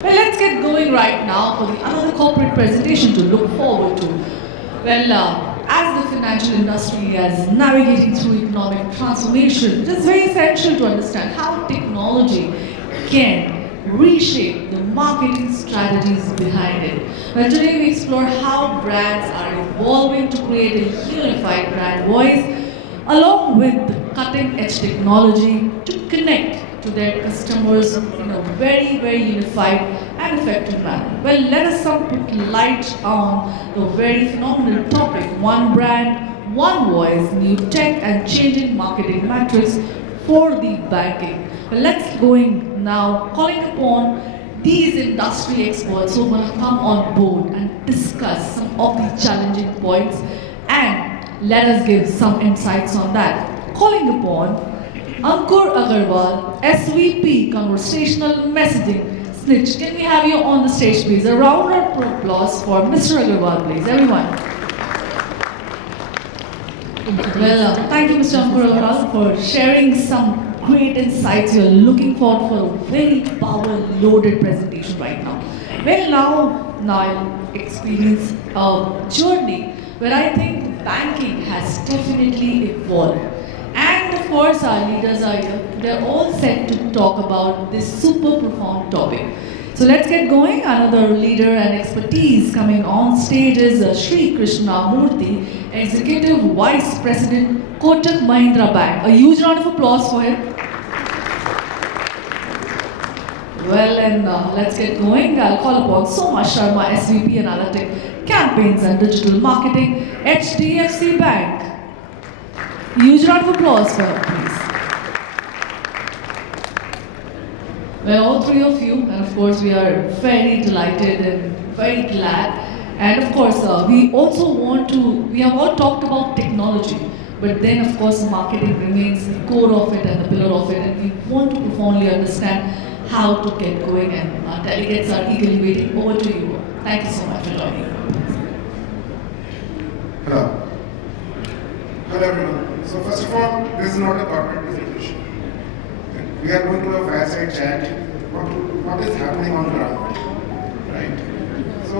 Well, let's get going right now for another corporate presentation to look forward to. Well, as the financial industry is navigating through economic transformation, it is very essential to understand how technology can reshape the marketing strategies behind it. Well, today we explore how brands are evolving to create a unified brand voice along with cutting-edge technology to connect to their customers in a very unified and effective manner. Well, let us put light on the very phenomenal topic, one brand, one voice, new tech and changing marketing metrics for the banking. Well, let's going now, calling upon these industry experts who are going to come on board and discuss some of the challenging points and let us give some insights on that. Calling upon Ankur Agrawal, SVP, Conversational Messaging, Sinch. Can we have you on the stage, please? A round of applause for Mr. Agrawal, please. Everyone. Well, thank you, Mr. Ankur Agrawal, for sharing some great insights. You're looking forward for a very power-loaded presentation right now. Well, now I'll experience a journey where I think banking has definitely evolved. And of course, our leaders are here. They're all set to talk about this super profound topic. So let's get going. Another leader and expertise coming on stage is Srikrishna Moorthy, Executive Vice President, Kotak Mahindra Bank. A huge round of applause for him. Well, and let's get going. I'll call upon Soma, Sharma, SVP Analytical Campaigns and Digital Marketing, HDFC Bank. Huge round of applause for her, please. Well, all three of you, and of course we are very delighted and very glad. And of course, we also we have all talked about technology, but then of course marketing remains the core of it and the pillar of it, and we want to profoundly understand how to get going, and our delegates are eagerly waiting. Over to you. Thank you so much for joining. Hello. Hello everyone. So first of all, this is not a corporate presentation. We are going to a fireside chat. What is happening on the ground, right? So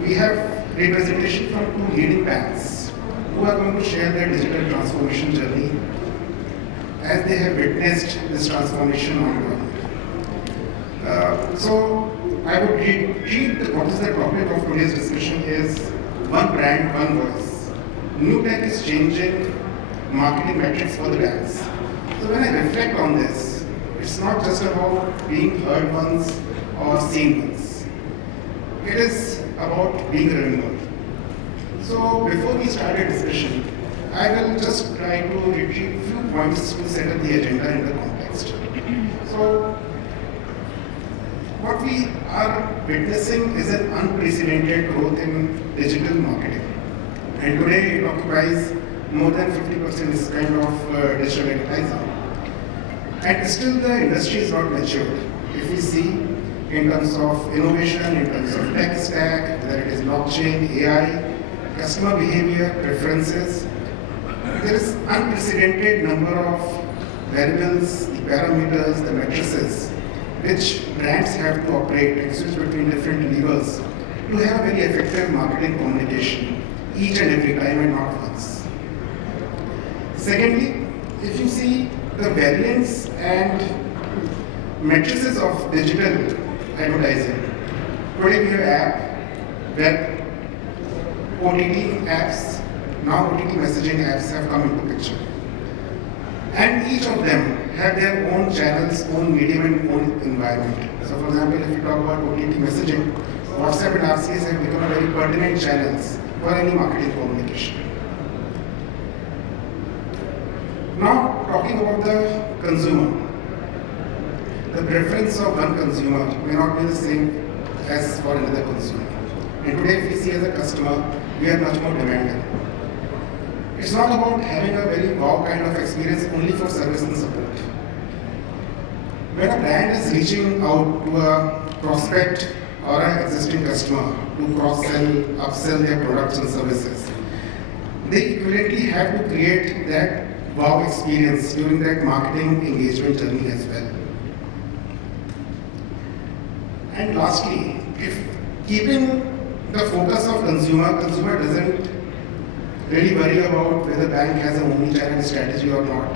we have representation from two leading banks who are going to share their digital transformation journey as they have witnessed this transformation on the ground. So I would treat what is the topic of today's discussion is one brand, one voice. New tech is changing marketing metrics for the banks. So when I reflect on this, it's not just about being heard once or seen once. It is about being remembered. So before we start a discussion, I will just try to retrieve a few points to set up the agenda in the context. So what we are witnessing is an unprecedented growth in digital marketing. And today it occupies more than 50% is kind of digital advertising. And still the industry is not matured. If we see in terms of innovation, in terms of tech stack, whether it is blockchain, AI, customer behavior, preferences, there is unprecedented number of variables, the parameters, the matrices, which brands have to operate and switch between different levers to have very effective marketing communication each and every time and not once. Secondly, if you see the variants and matrices of digital advertising, today we have app, web, OTT apps, now OTT messaging apps have come into picture. And each of them have their own channels, own medium and own environment. So for example, if you talk about OTT messaging, WhatsApp and RCS have become very pertinent channels for any marketing communication. Now, talking about the consumer. The preference of one consumer may not be the same as for another consumer. And today, if we see as a customer, we are much more demanding. It's not about having a very wow kind of experience only for service and support. When a brand is reaching out to a prospect or an existing customer to cross-sell, upsell their products and services, they equivalently have to create that wow experience during that marketing engagement journey as well. And lastly, if keeping the focus of consumer doesn't really worry about whether bank has a omni-channel strategy or not,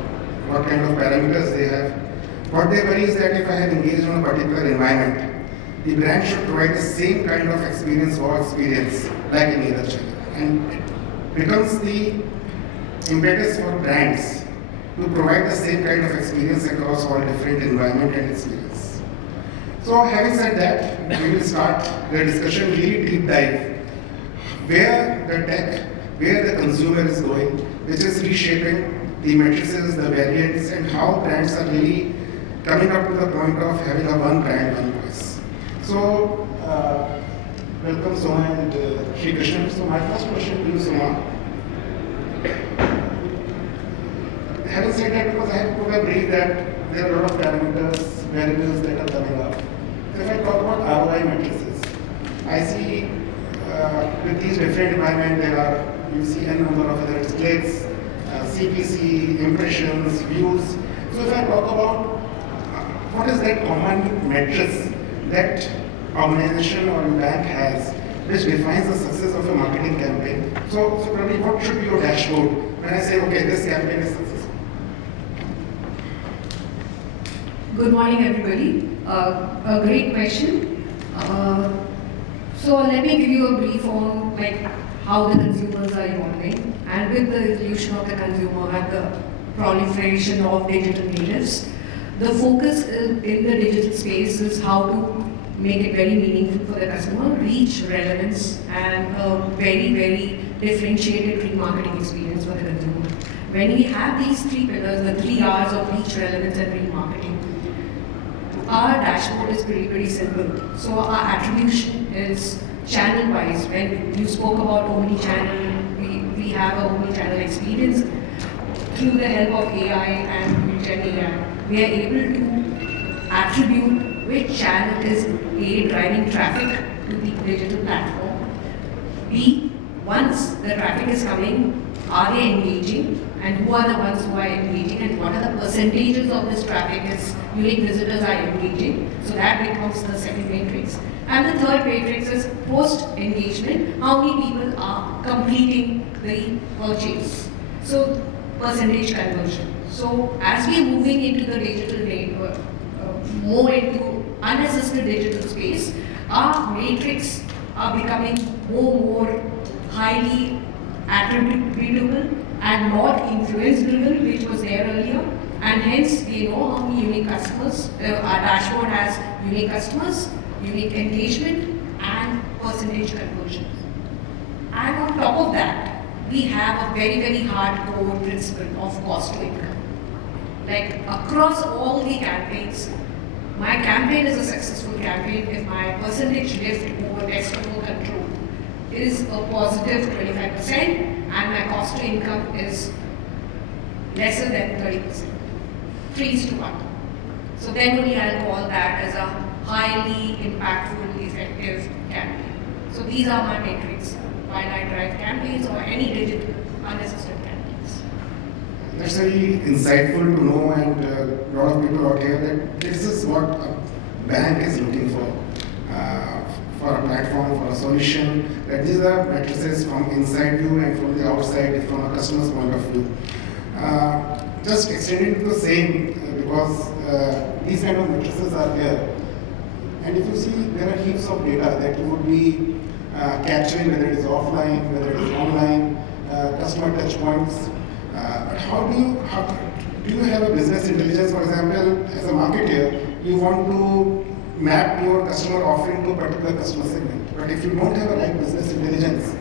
what kind of parameters they have. What they worry is that if I have engaged on a particular environment, the brand should provide the same kind of experience or experience like any other channel. And it becomes the impetus for brands to provide the same kind of experience across all different environment and experience. So having said that, we will start the discussion really deep dive where the tech, where the consumer is going, which is reshaping the matrices, the variants, and how brands are really coming up to the point of having a one brand, one voice. So, welcome Soma and Srikrishna. So my first question to you, Soma. Having said that, because I have put a brief that there are a lot of parameters, variables that are coming up. So if I talk about ROI matrices, I see with these different environments there are, you see n number of other clicks, CPC, impressions, views. So if I talk about what is that common matrix that organization or bank has which defines the success of a marketing campaign. So probably what should be your dashboard when I say, okay, this campaign is successful? Good morning, everybody. A great question. So let me give you a brief on how the consumers are evolving, and with the evolution of the consumer and the proliferation of digital natives, the focus in the digital space is how to make it very meaningful for the customer, reach relevance, and a very, very differentiated remarketing experience for the consumer. When we have these three pillars, the 3 R's of reach, relevance, and remarketing, our dashboard is pretty simple. So our attribution is channel-wise. When you spoke about omni-channel, we have an omni-channel experience. Through the help of AI and Gen AI, we are able to attribute which channel is A, driving traffic to the digital platform. B, once the traffic is coming, are they engaging? And who are the ones who are engaging? And what are the percentages of this traffic is unique visitors are engaging? So that becomes the second matrix. And the third matrix is post-engagement. How many people are completing the purchase? So percentage conversion. So as we are moving into the digital network, more into unassisted digital space, our matrix are becoming more highly attributable and not influence driven, which was there earlier. And hence we know how many unique customers, our dashboard has unique customers, unique engagement, and percentage conversion. And on top of that, we have a very, very hardcore principle of cost to income. Like across all the campaigns, my campaign is a successful campaign if my percentage lift over external control is a positive 25% and my cost to income is lesser than 30%, 3:1. So then only I'll call that as a highly impactful, effective campaign. So these are my metrics while I drive campaigns or any digital unassisted campaigns. That's very insightful to know, and a lot of people out here that this is what a bank is looking for a platform, for a solution, that these are matrices from inside view and from the outside, from a customer's point of view. Just extending to the same, because these kind of matrices are here. And if you see, there are heaps of data that you would be capturing, whether it is offline, whether it is online, customer touch points. But how do you have a business intelligence? For example, as a marketer, you want to map your customer offering to a particular customer segment. But if you don't have a right business intelligence,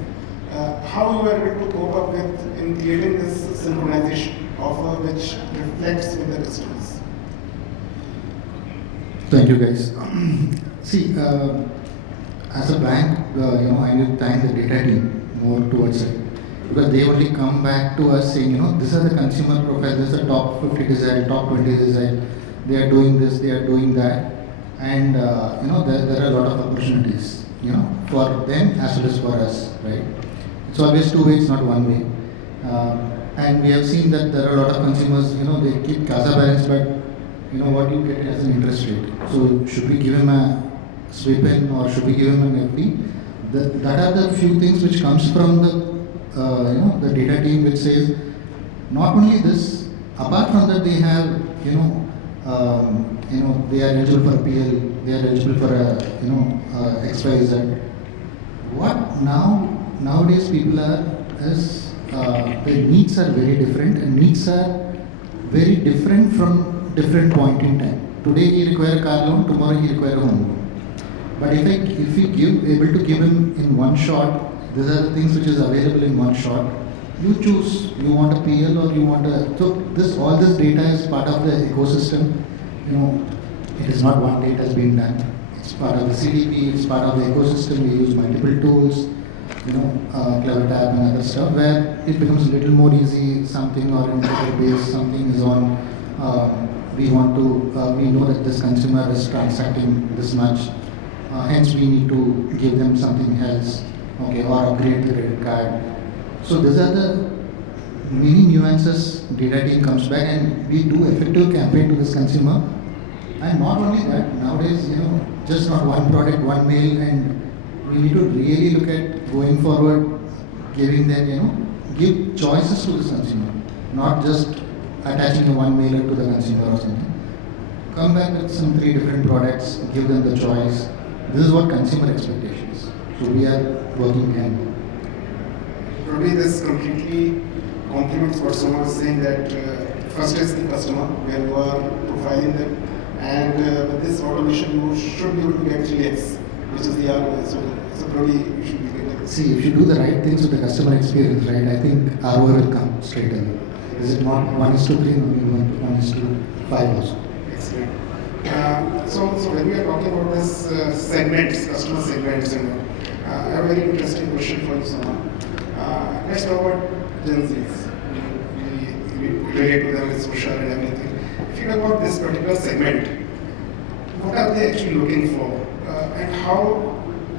how you are able to cope up with in creating this synchronization offer which reflects with the customers? Thank you, guys. See, as a bank, I need to thank the data team more towards it, because they only come back to us saying, this is the consumer profile, this is the top 50 decile, top 20 decile, they are doing this, they are doing that, and there are a lot of opportunities, for them as well as for us, right? It's always two ways, not one way. And we have seen that there are a lot of consumers, they keep CASA balance, but what do you get as an interest rate? So should we give him a sweep in or should we give him an FD? That are the few things which comes from the the data team which says not only this, apart from that they have they are eligible for a PL, they are eligible for a XYZ. What nowadays people are is their needs are very different, and needs are very different from different point in time. Today he require a car loan, tomorrow he require a home loan. But if we able to give him in one shot, these are the things which is available in one shot. You choose, you want a PL or you want a, so all this data is part of the ecosystem. It is not one data has been done. It's part of the CDP, it's part of the ecosystem. We use multiple tools, Clever Tab and other stuff, where it becomes a little more easy, something or in database, something is on, we know that this consumer is transacting this much, hence we need to give them something else, okay, or upgrade the credit card. So these are the many nuances data team comes back, and we do effective campaign to this consumer. And not only that, nowadays, just not one product, one mail, and we need to really look at going forward, giving them, give choices to this consumer, not just attaching the one mailer to the consumer or something. Come back with some 3 different products, give them the choice. This is what consumer expectations. So we are working hand. Probably this completely complements what Soma was saying, that first is the customer, where you are profiling them, and with this automation you should be able to get 3x, which is the ROI. So probably you should be getting. See, if you do the right things with the customer experience, right, I think ROI will come straight away. Is it not 1:3, maybe 1:5 also? Excellent. So when we are talking about this segments, customer segments, I have a very interesting question for you, Soma. Let's talk about Gen Zs. We relate to them with social and everything. If you talk about this particular segment, what are they actually looking for? And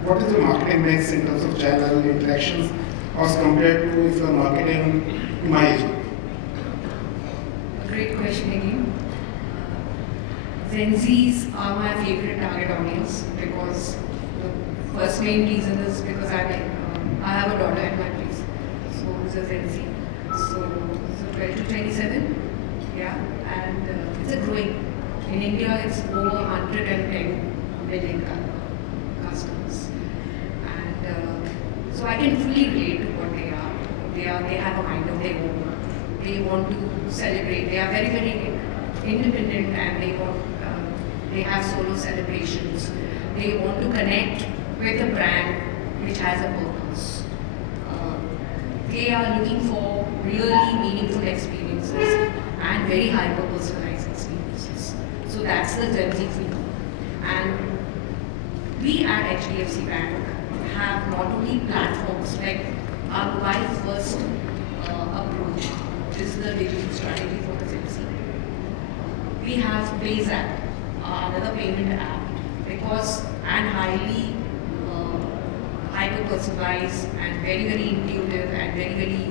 what is the marketing mix in terms of channel interactions as compared to if you are marketing to my age? Great question again. Gen Zs are my favorite target audience because the first main reason is because I have a daughter at my place, so it's a Gen Z. So 12 to 27, yeah, and it's a growing. In India, it's over 110 million customers, and so I can fully relate to what they are. They have a mind of their own. They want to celebrate. They are very, very independent, and they have solo celebrations. They want to connect with a brand which has a purpose. They are looking for really meaningful experiences and very hyper-personalized experiences. So that's the Gen Z field. And we at HDFC Bank have not only platforms like our mobile first approach is the digital strategy for the Gen Z. We have PayZapp, another payment app, and highly hyper-personalized and very, very intuitive and very, very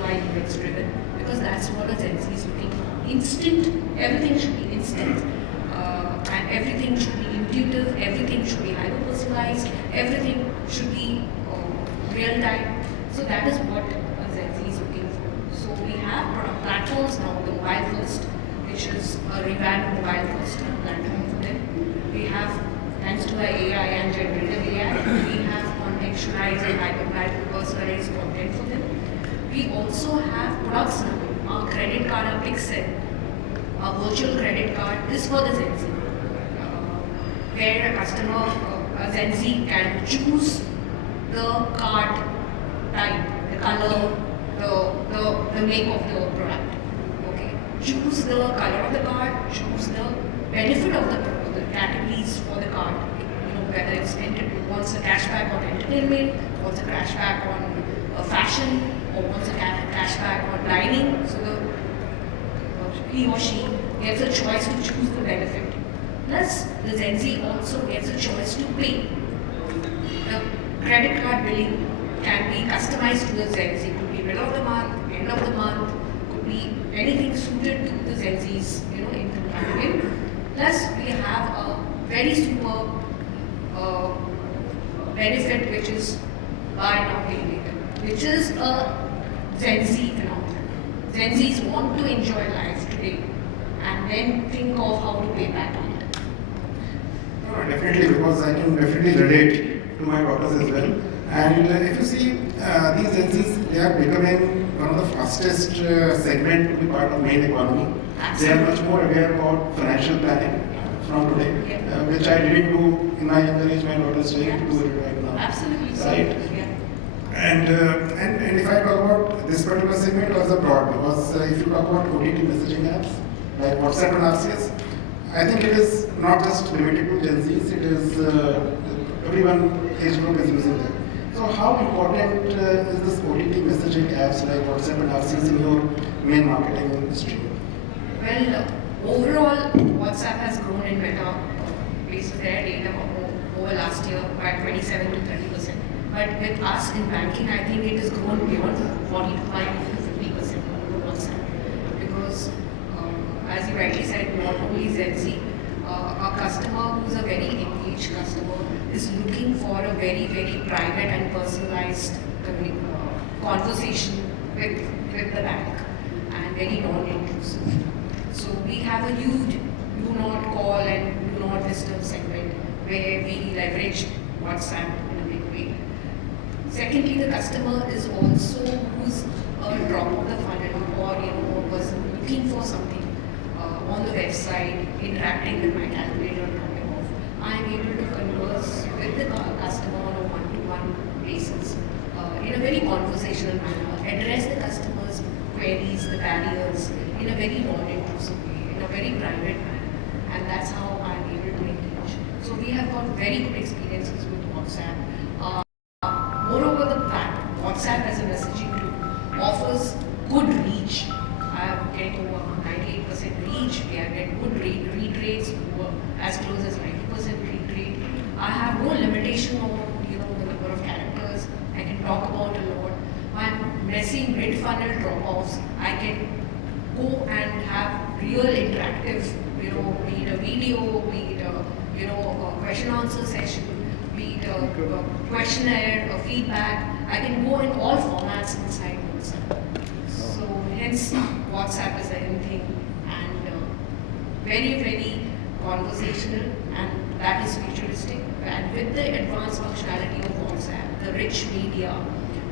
UI UX driven, because that's what a Gen Z is looking for. Instant, everything should be instant, and everything should be intuitive, everything should be hyper-personalized, everything should be real time. So that is what a Gen Z is looking for. So we have product platforms now, the mobile first, which is a revamped mobile first platform for them. We have, thanks to our AI and generative AI, we have contextualized and hyper-personalized content for them. We also have products now. Our credit card, our Pixel, our virtual credit card is for the Gen Z, where a customer, a Gen Z can choose the card type, the color, the make of the product. Okay, choose the color of the card, choose the benefit of the categories for the card. Whether it's wants a cashback on entertainment, wants a cashback on fashion, or wants a cashback on dining. So he or she gets a choice to choose the benefit. Plus, the Gen Z also gets a choice to pay. The credit card billing can be customized to the Gen Z. Could be middle of the month, end of the month, could be anything suited to the Gen Z's income coming in. Plus, we have a very super benefit which is buy now pay later, which is a Gen Z phenomenon. Gen Zs want to enjoy life today and then think of how to pay back later. No, definitely, because I can definitely relate to my daughters as well. And if you see, these Gen Zs, they are becoming one of the fastest segment to be part of main economy. They are much more aware about financial planning from today, which I didn't do in my younger age. My daughter is trying to do it right now. Absolutely. Right. Yeah. And if I talk about this particular segment also broad, because if you talk about OTT messaging apps like WhatsApp and RCS, I think it is not just limited to Gen Zs, it is everyone age group is using them. So how important is this OTT messaging apps like WhatsApp and RCS in your main marketing stream? Well, overall, WhatsApp has grown in Meta, based on their data over last year by 27 to 30%. But with us in banking, I think it has grown beyond 45 to 50% over WhatsApp. Because, as you rightly said, not only Gen Z, a customer who's a very engaged customer is looking for a very, very private and personalized conversation with the bank and very non-intrusive. So we have a huge do not call and do not disturb segment where we leverage WhatsApp in a big way. Secondly, the customer is also who's a drop of the funnel or a person looking for something on the website, interacting with my calculator, dropping off. I am able to converse with the customer on a one-to-one basis in a very conversational manner, address the customer's queries, the barriers in a very non-intrusive way, in a very private manner, and that's how I'm able to engage. So we have got very good experiences with WhatsApp. Moreover, the WhatsApp as a messaging tool offers good reach. I am getting over 98% reach. We are getting good read rates, as close as 90% read rate. I have no limitation on the number of characters. I can talk about a lot. My messy mid-funnel drop-offs, I can go and have real interactive, be it a video, be it a question-answer session, be it a questionnaire, a feedback. I can go in all formats inside WhatsApp. So hence WhatsApp is anything and very, very conversational, and that is futuristic. And with the advanced functionality of WhatsApp, the rich media,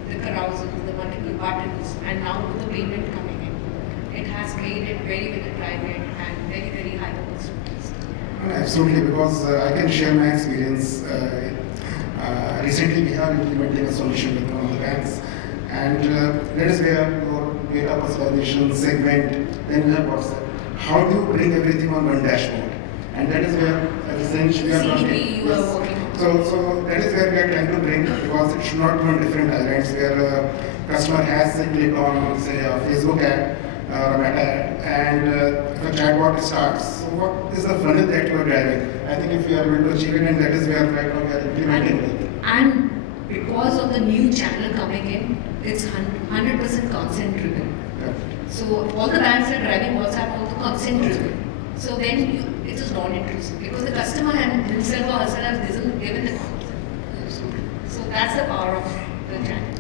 the carousel, the multiple buttons, and now with the payment coming in, it has made it very, very private and very, very hyper-personalized. Absolutely, because I can share my experience. Recently, we have implemented a solution with one of the banks, and that is where your data personalization segment, then you have WhatsApp. How do you bring everything on one dashboard? And that is where, as Sinch, we are CDP you are working on. So that is where we are trying to bring, because it should not be on different islands where a customer has to click on, say, a Facebook ad or a Meta ad, and if a chatbot starts, so what is the funnel that you are driving? I think if we are able to achieve it, and that is where right now we are implementing it. And because of the new channel coming in, it's 100% consent driven. So all the banks are driving WhatsApp also consent driven. So then it is non-intrusive because the customer himself or herself has given the consent. So that's the power of the channel.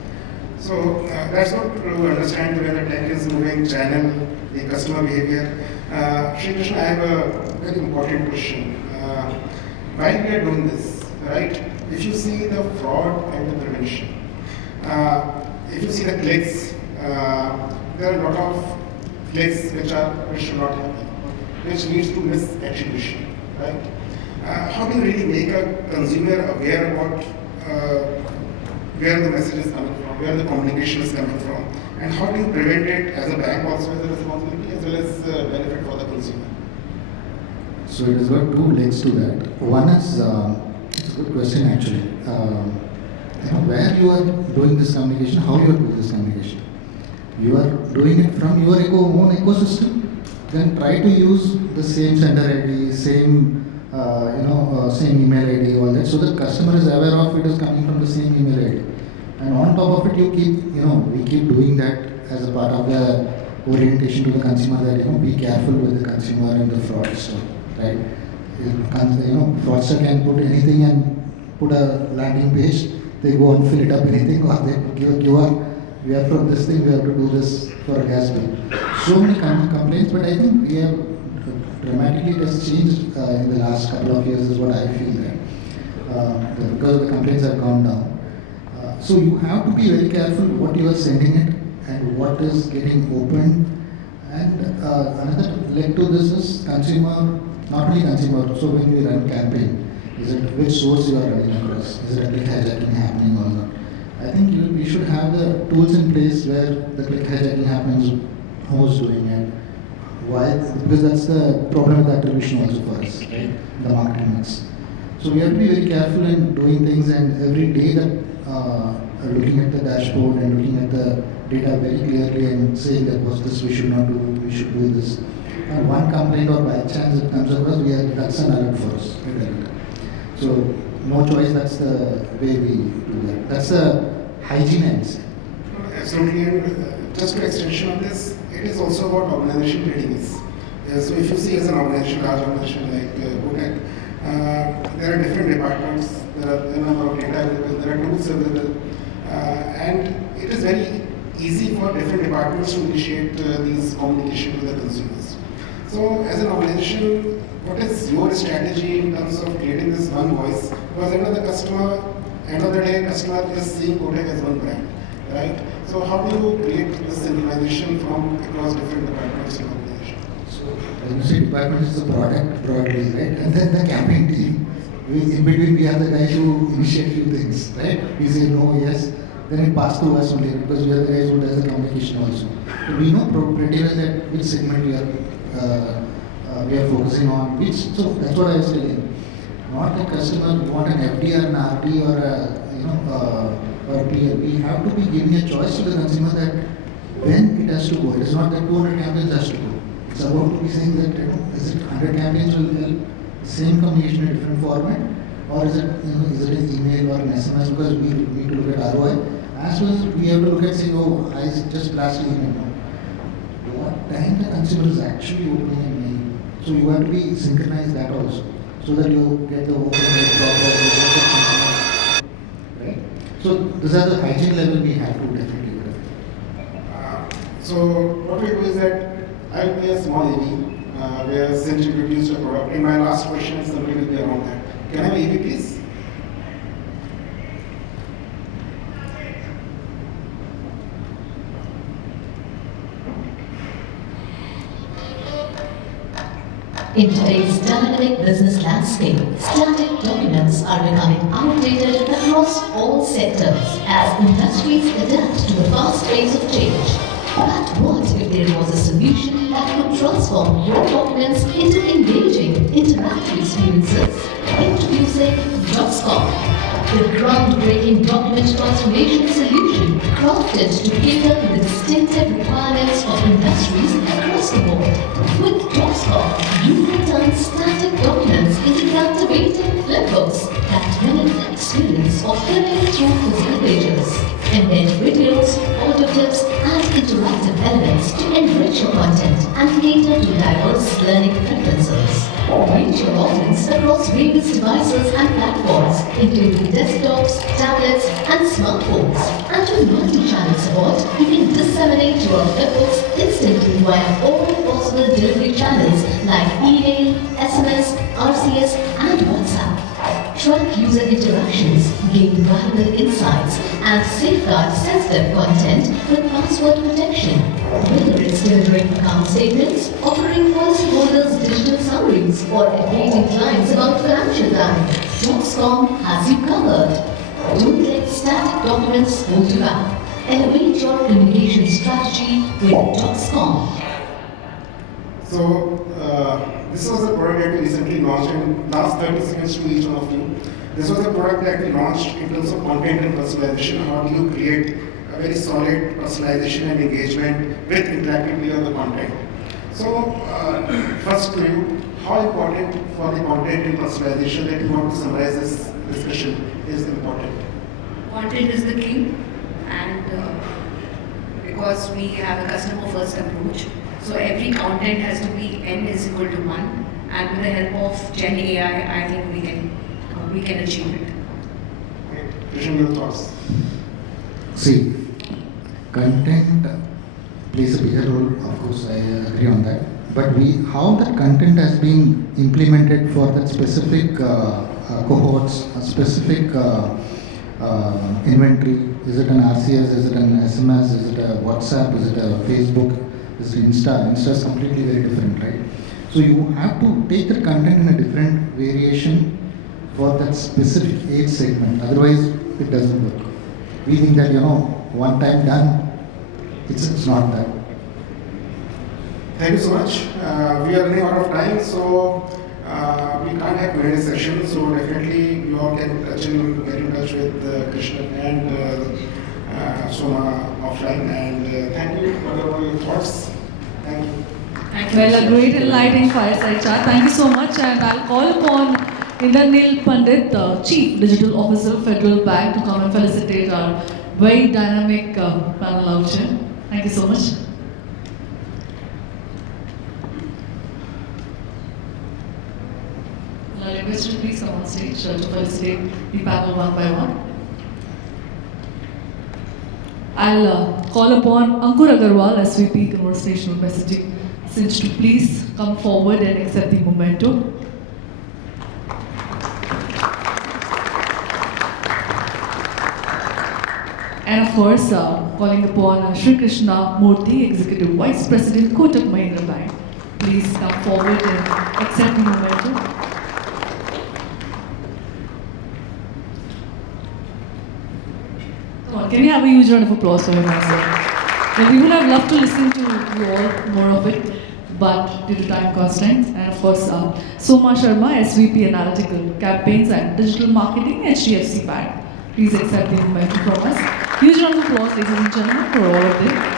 So that's what to understand where the tech is moving, channel, the customer behavior. Srikrishna, I have a very important question. While we are doing this, right? If you see the fraud and the prevention, if you see the clicks, there are a lot of clicks which should not happen, which leads to misattribution, right? How do you really make a consumer aware about where the message is coming from, where the communication is coming from, and how do you prevent it as a bank also as a responsibility as well as benefit for the consumer? So it has got two legs to that. One is, it's a good question actually. Where you are doing this communication, how you are doing this communication. You are doing it from your own ecosystem, then try to use the same sender ID, same same email ID, all that, so that customer is aware of it is coming from the same email ID. And on top of it, we keep doing that as a part of the orientation to the consumer that be careful with the consumer and the fraudster, right? Fraudster can put anything and put a landing page, they go and fill it up anything, or they give a QR. We are from this thing, we have to do this for a gas bill. So many complaints, but I think we have dramatically it has changed in the last couple of years is what I feel, right? Because the complaints have gone down. So you have to be very careful what you are sending it and what is getting opened. And another leg to this is consumer, not only consumer, so when we run campaign, is it which source you are running across? Is it a click hijacking happening or not? I think we should have the tools in place where the click hijacking happens, who's doing it, why, because that's the problem with attribution also for us, right? The marketing mix. So we have to be very careful in doing things, and every day that looking at the dashboard and looking at the data very clearly and saying that was this we should not do, we should do this. And one complaint or by chance it comes across, that's an alert for us. So no choice, that's the way we do that. That's the hygiene I would say. Absolutely, and just to extension of this, it is also about organization readiness. So if you see as an organization, large organization like Kotak, there are different departments, there are a number of data available, there are tools available, and it is very easy for different departments to initiate these communication with the consumers. So as an organization, what is your strategy in terms of creating this one voice? Because end of the day, customer is seeing Kotak as one brand, right? So how do you create this synchronization from across different departments in the organization? So when you say department is the product broadly, right? And then the campaign team, in between we are the guys who initiate few things, right? We say no, yes, then it passes to us only because we are the guys who does the communication also. So we know pretty well that which segment we are focusing on, which, so that's what I was telling. Not the customer, we want an FD or an RD or a or PL. We have to be giving a choice to the consumer that when it has to go. It is not that 200 campaigns has to go. It's about to be saying that is it 100 campaigns will help same communication in a different format, or is it is it an email or an SMS, because we need to look at ROI. As well as we have to look at saying, oh, I just blast email now. What time the consumer is actually opening a mail. So you have to be synchronized that also, so that you get the open rate proper, right? So these are the hygiene level we have to definitely do. So what we do is that I will play a small AV where Sinch introduced a product. In my last question, somebody will be around that. Can I have AV please? In today's dynamic business landscape, static documents are becoming outdated across all sectors as industries adapt to the fast pace of change. But what if there was a solution that could transform your documents into engaging, interactive experiences? Introducing 𝐁𝐑𝐀, the groundbreaking document transformation solution crafted to cater to the distinctive requirements of industries across the board. With 𝐁𝐑𝐀, you can turn static documents into captivating flipbooks that mimic the experience of flipping through physical pages. Embed videos, audio tips, and interactive elements to enrich your content and cater to diverse learning preferences. Reach your audience across various devices and platforms, including desktops, tablets, and smartphones. And with multi-channel support, you can disseminate your flipbooks instantly via all possible delivery channels like email, SMS, RCS, and WhatsApp. Track user interactions, gain valuable insights, and safeguard sensitive content with password protection. Whether it's delivering account statements, offering policyholders digital summaries, or updating clients about financial planning, 𝐁𝐑𝐀 has you covered. Don't let static documents hold you back. Elevate your communication strategy with 𝐁𝐑𝐀. So, this was a product that we recently launched, and last 30 seconds to each one of you. This was a product that we launched in terms of content and personalization. How do you create a very solid personalization and engagement with interactivity of the content? So, first to you, how important for the content and personalization that you want to summarize this discussion is important? Content is the key, and because we have a customer first approach, so every content has to be n is equal to 1, and with the help of Gen AI, I think we can achieve it. Krishna, your thoughts? See, content plays a bigger role, of course, I agree on that. But how that content has been implemented for that specific cohorts, a specific inventory, is it an RCS, is it an SMS, is it a WhatsApp, is it a Facebook, is it Insta? Insta is completely very different, right? So you have to take the content in a different variation for that specific age segment, otherwise it doesn't work. We think that, one time done, it's not that. Thank you so much. We are running out of time, so we can't have Q&A session. So definitely you all can get in touch with Krishna and Soma offline. And thank you for all your thoughts. Thank you. Well, a great enlightening fireside chat. Thank you so much, and I'll call upon Indranil Pandit, Chief Digital Officer, Federal Bank, to come and felicitate our very dynamic panel out here. Thank you so much. I'll request you to please come on stage to felicitate the panel one by one. I'll call upon Ankur Agrawal, SVP Conversational Messaging, Sinch, to please come forward and accept the memento. And of course, calling upon Srikrishna Moorthy, Executive Vice President, Kotak Mahindra Bank. Please come forward and accept the memento. Come on, can we have a huge round of applause for him as well? Well, we would have loved to listen to you all, more of it, but due to time constraints. And of course, Soma Sharma, SVP Analytical Campaigns and Digital Marketing, HDFC Bank. Please accept the memento from us. Huge round of applause, ladies and gentlemen, for all of them.